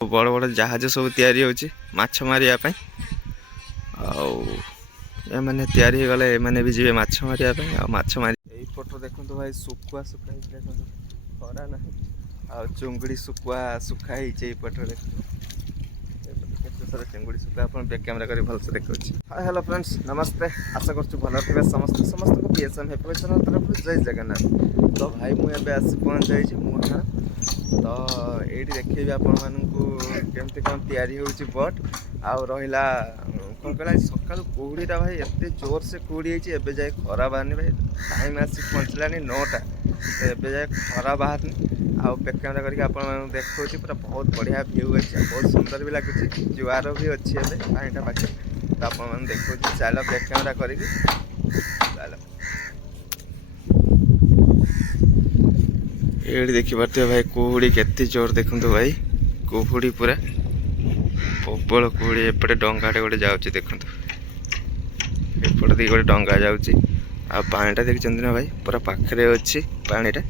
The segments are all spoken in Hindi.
बड़ बड़ जहाज सब तैयारी होची माछ मारिया पे मैंने तैयारी गले मैंने भी जी माछ मारिया पे माछ मारी यही फोटो देखो भाई सुखुआ सुखा देखो खरा ना आ चुंगड़ी सुखुआ सुखाई पटे सारा चिंगुड़ी सुखा आप बैक कैमेरा कर भलसे देखा। हाय हेलो फ्रेंड्स नमस्ते आशा कर भल थे समस्त समस्त को बीएसएम हेपी चैनल तरफ जय जगन्नाथ। तो भाई मुझे आसी पहुँच जाइए मुहां तो ये देखिए आपण मानू केमती कौन तैयारी होची बट आउ रहा कौन कहला सका कुहड़ीटा भाई एत जोर से कुहड़ी होती जाए खरा बाहरनी भाई टाइम आसी पहुँचलानी 9टा तो जाए खरा बाहरनी आउ बैक कैमेरा करके आपण देखो पूरा बहुत बढ़िया व्यू अच्छे बहुत सुंदर भी लगुच जुआर भी अच्छी पाटा पाखे तो आप देखो चल बैक कैमेरा करके ये देखिपे भाई कुहुड़ी केते जोर देखो भाई कुहुड़ी पूरा प्रबल कुहुड़ी एपटे डंगाटे गोटे जाऊँगी देखो एपटे दी गोटे डंगा जाऊँगी आ पानीटा देखते ना भाई पूरा पाखे अच्छी पानीटा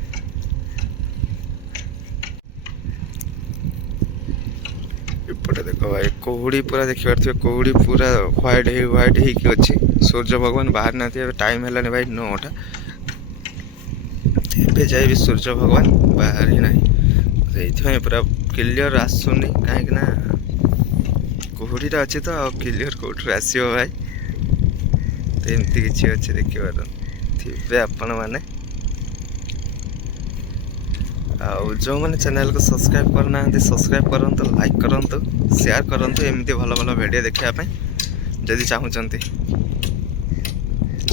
एपटे देख भाई कुहुड़ी पूरा देखिपे कुहुड़ी पूरा व्हाइट हो अच्छी सूर्य भगवान बाहर ना टाइम है भाई 9टा एवं जाए भी सूर्य भगवान बाहर ही ना से पूरा क्लियर आसुनी कहीं कुहुड़ीटा अच्छी तो क्लियर कौट आसो भाई तो एमती किसी अच्छे देखिए थे आपण मैंने जो मैंने चैनल को सब्सक्राइब करना सब्सक्राइब करंतु लाइक करंतु शेयर करंतु एमती भल भल वीडियो देखापी जदि चाहते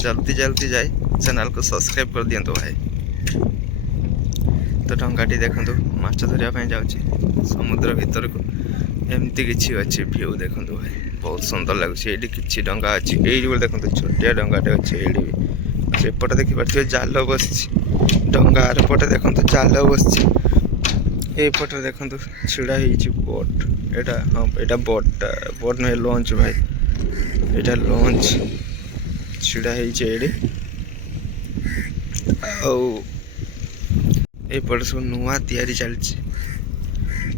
जल्दी जल्दी जाए चैनल को सब्सक्राइब कर दिंतु भाई। तो डंगाटी देखो माछ धरिया जाऊँगी समुद्र भीतर को एमती किसी अच्छी व्यू देखो भाई बहुत सुंदर लगुच ये कि डंगा अच्छी ये देखो छोटिया डंगाटे अच्छे ये सेपटे देखिपे जाल बस डंगा आर पटे देखो जाल बस पटे देखो छिड़ा बोट एटा हाँ यहाँ बोट बोट नुहे लॉन्च भाई यहाँ लॉन्च छिड़ा एपटे सब नुआ तैयारी चलती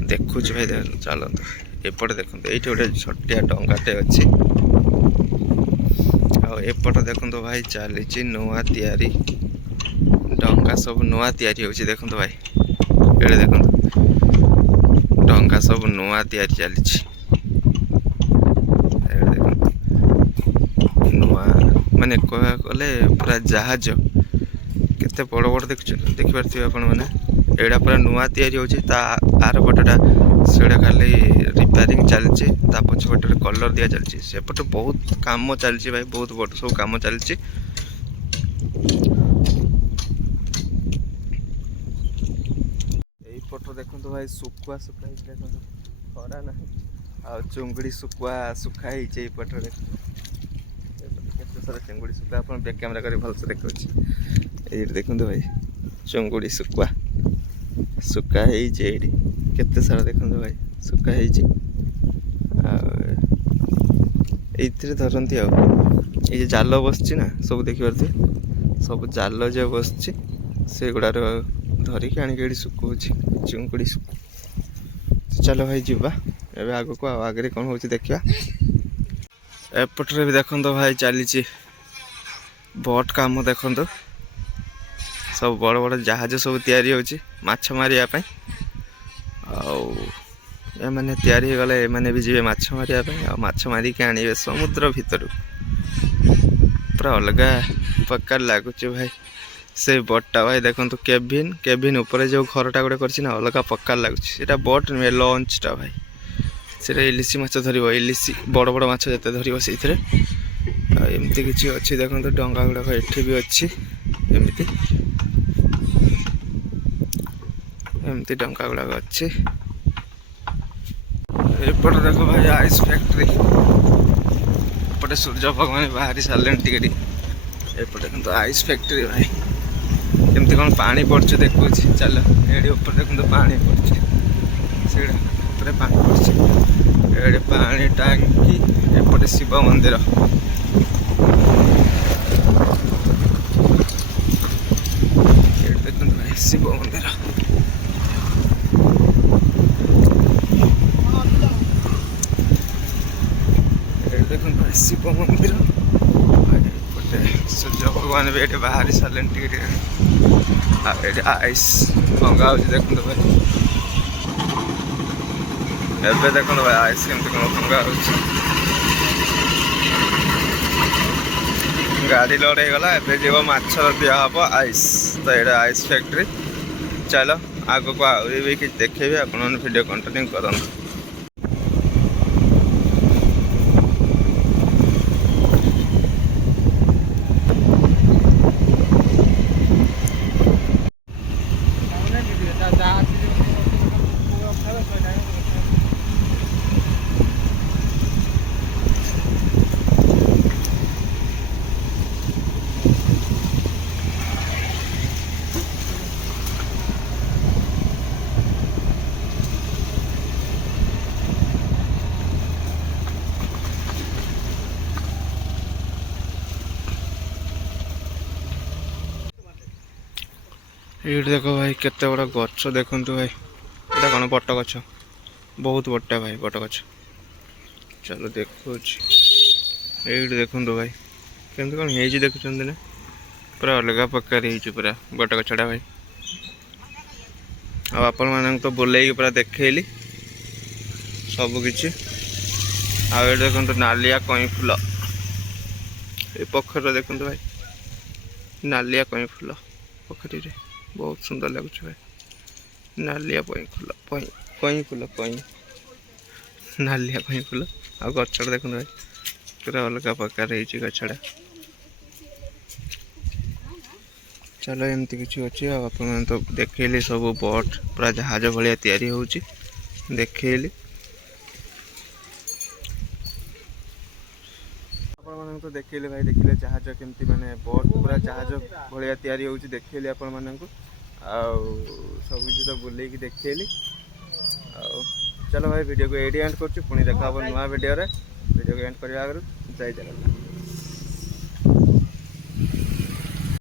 देखु भाई चलत एपटे देखो ये गोटे छोटिया डंगाटे अच्छी एपटे देखो भाई चली नुआ तैयारी डंगा सब नुआ तैयारी होची देखो भाई ये देखो डंगा सब नुआ तैयारी चली नुआ माने कह गले पूरा जहाज केते बड़ बड़ देखिपे आपण मैंने एड़ा पूरा नुआ तैयारी होची आर पटेटा सेड़ा खाली रिपेयरिंग चलची पछपटे कलर दिया चलची सेपटे बहुत काम चलची भाई बहुत बड़ सब काम चलची। यही फोटो देखो भाई सुखुआ सुखाई देखो खरा ना आ चुंगड़ी सुखुआ सुखाई पटे केते सारा चिंगुड़ी सुखा आप बैक कैमेरा कर भलसे देखा ये देखो भाई चुंगुड़ी सुखुआ सुखाई केते सारा देखो भाई सुखाई ये धरती ये जाल बसची ना सब देखिपे सब जाल जो बसची से गुड़ार धरिक आनिक सुखु चिंगुड़ी सुखु तो चलो भाई जीवा एवं आग को आगे कौन हो देखा एपटे भी देखो भाई चली बोट काम देखो सब बड़ बड़ जहाज सब तैयारी होची माछ मारिया पे मैंने तैयारी गले मैंने भी जी माछ मारिया पे माछ मारिक आने समुद्र भीतर पूरा अलग प्रकार लगुच भाई से बोटा भाई देखो केबिन केबिन ऊपर जो घरटा गोटे कर अलग प्रकार लगुच बोट नुहे लॉन्चटा भाई से इलिशी माछ धर इलिशी बड़ बड़ माछ जिते धर से एमती किसी अच्छी देखो डंगा गुड़ाक एठी भी अच्छी एमती एमती डंगा गुड़ाक अच्छी एपटे देखो भाई आइस फैक्ट्री एपटे सूर्य भगवान बाहरी सारे टिके एपटे देखो आइस फैक्ट्री भाई एमती कौन पानी पड़े देखो चल ये देखो पानी पड़े पानी पड़े पानी टांकी एपटे शिव मंदिर देखो भाई शिव मंदिर शिव मंदिर एपटे सूर्य भगवान भी ये बाहरी सारे आइस भंगा हो देखते भाई एबे देखो भाई आइस केमती कौन भंगा हो गाड़ी लोड हो गला एबे जीव माछर दिहब आइस तो ये आइस फैक्ट्री चलो आगो को आहरी भी किसी देखेबी आपण वीडियो कंटिन्यू करंतु। ये देखो भाई केते बड़ा गछ देखु भाई ये कौन बट गछ बहुत बड़ा भाई बट गछ चलो देखो ये देखु भाई केमती कौन हो देखुं ना पूरा अलग प्रकार पूरा बट गछटा भाई आपण मान तो बुले पूरा देखली सबकि आउ देखो नालिया कई फूल ये पोखर देखो भाई नालिया कई फूल पोखरी रे बहुत सुंदर लगुच भाई नालिया कई फूल कई फूल कई नालिया कई फूल आ गछड़ देखो भाई पूरा अलग प्रकार गछड़ा चलो एमती किसी अच्छी आप तो देखली सब बोट पूरा जहाज भाया तैयारी होची देखली तो देखिले भाई देखिले जहाज केमती माने बोट पूरा जहाज भाया तैयारी होची देखिले आपण माननकु सब किसी तो बुले देखिली चलो भाई वीडियो को एडी एंड कर पुणी देखा नुआ वीडियो रे वीडियो को एंड करने आगे जय जगन्नाथ।